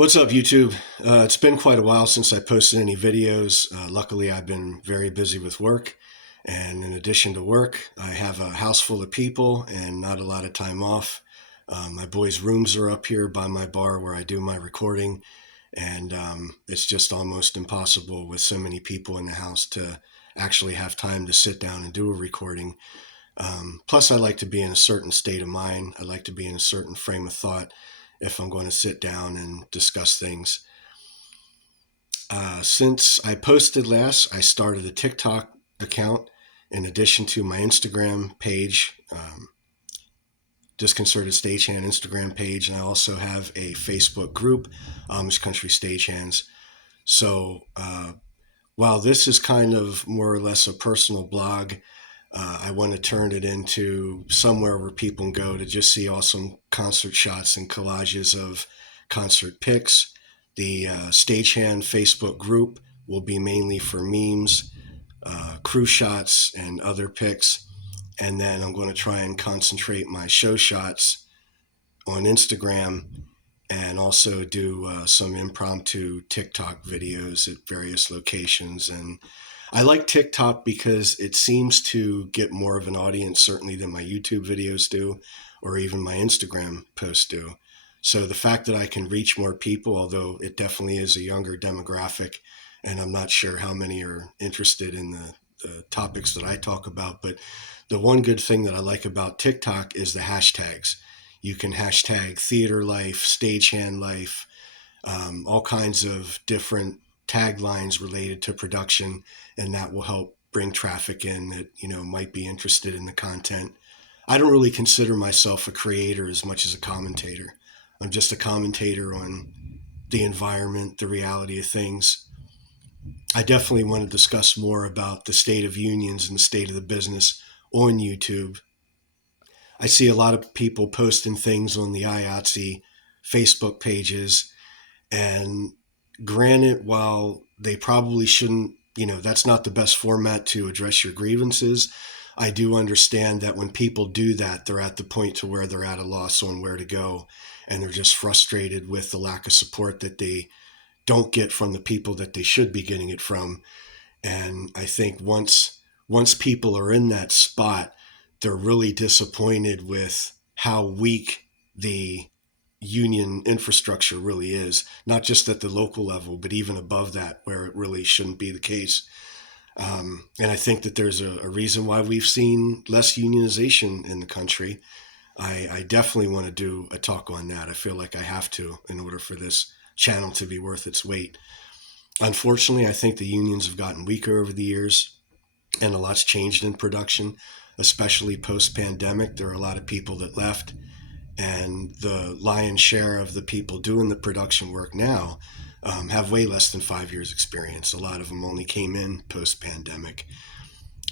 What's up, YouTube? It's been quite a while since I posted any videos. Luckily, I've been very busy with work. And in addition to work, I have a house full of people and not a lot of time off. My boys' rooms are up here by my bar where I do my recording. And it's just almost impossible with so many people in the house to actually have time to sit down and do a recording. Plus, I like to be in a certain state of mind. I like to be in a certain frame of thought if I'm going to sit down and discuss things. Since I posted last, I started a TikTok account in addition to my Instagram page, Disconcerted Stagehand Instagram page, and I also have a Facebook group, Amish Country Stagehands. So while this is kind of more or less a personal blog, I want to turn it into somewhere where people can go to just see awesome concert shots and collages of concert pics. The Stagehand Facebook group will be mainly for memes, crew shots, and other pics. And then I'm going to try and concentrate my show shots on Instagram and also do some impromptu TikTok videos at various locations. And I like TikTok because it seems to get more of an audience, certainly, than my YouTube videos do, or even my Instagram posts do. So the fact that I can reach more people, although it definitely is a younger demographic, and I'm not sure how many are interested in the topics that I talk about, but the one good thing that I like about TikTok is the hashtags. You can hashtag theater life, stagehand life, all kinds of different taglines related to production, and that will help bring traffic in that might be interested in the content. I don't really consider myself a creator as much as a commentator. I'm just a commentator on the environment, the reality of things. I definitely want to discuss more about the state of unions and the state of the business on YouTube. I see a lot of people posting things on the IATSE Facebook pages, and granted, while they probably shouldn't, that's not the best format to address your grievances. I do understand that when people do that, they're at the point to where they're at a loss on where to go, and they're just frustrated with the lack of support that they don't get from the people that they should be getting it from. And I think once people are in that spot, they're really disappointed with how weak the union infrastructure really is, not just at the local level, but even above that, where it really shouldn't be the case. And I think that there's a reason why we've seen less unionization in the country. I definitely want to do a talk on that. I feel like I have to in order for this channel to be worth its weight. Unfortunately, I think the unions have gotten weaker over the years, and a lot's changed in production, especially post-pandemic. There are a lot of people that left, and the lion's share of the people doing the production work now have way less than 5 years experience. A lot of them only came in post-pandemic.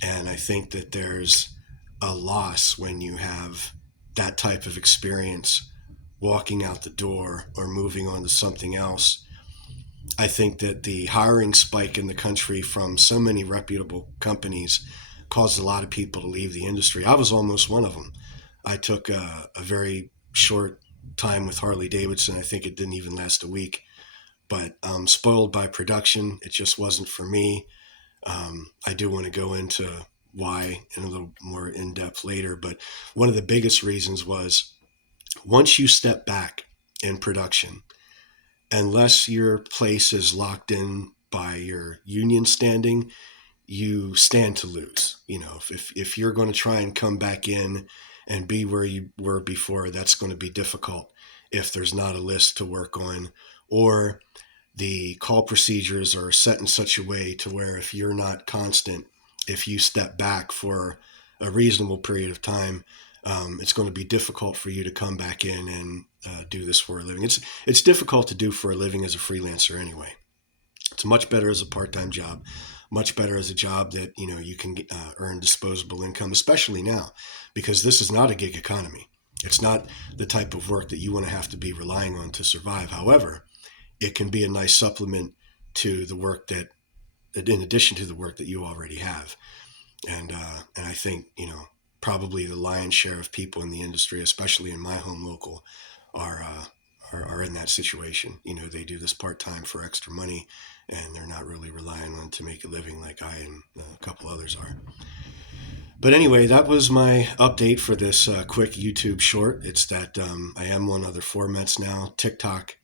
And I think that there's a loss when you have that type of experience walking out the door or moving on to something else. I think that the hiring spike in the country from so many reputable companies caused a lot of people to leave the industry. I was almost one of them. I took a very short time with Harley Davidson. I think it didn't even last a week, but spoiled by production. It just wasn't for me. I do want to go into why in a little more in depth later, but one of the biggest reasons was once you step back in production, unless your place is locked in by your union standing, you stand to lose. If you're going to try and come back in and be where you were before, that's going to be difficult if there's not a list to work on, or the call procedures are set in such a way to where if you're not constant, if you step back for a reasonable period of time, it's going to be difficult for you to come back in and do this for a living. It's difficult to do for a living as a freelancer anyway. It's much better as a part-time job, much better as a job that you can earn disposable income, especially now, because this is not a gig economy. It's not the type of work that you want to have to be relying on to survive. However, it can be a nice supplement to the work that, in addition to the work that you already have. And I think probably the lion's share of people in the industry, especially in my home local, are are in that situation. You know, they do this part-time for extra money, and they're not really relying on to make a living like I and a couple others are. But anyway, that was my update for this quick YouTube short. It's that I am on other formats now: TikTok,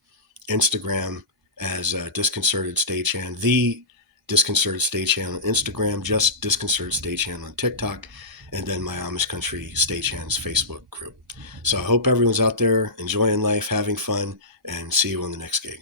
Instagram as Disconcerted Stagehand, the Disconcerted Stagehand on Instagram, just Disconcerted Stagehand on TikTok, and then my Amish Country Stagehands Facebook group. So I hope everyone's out there enjoying life, having fun, and see you on the next gig.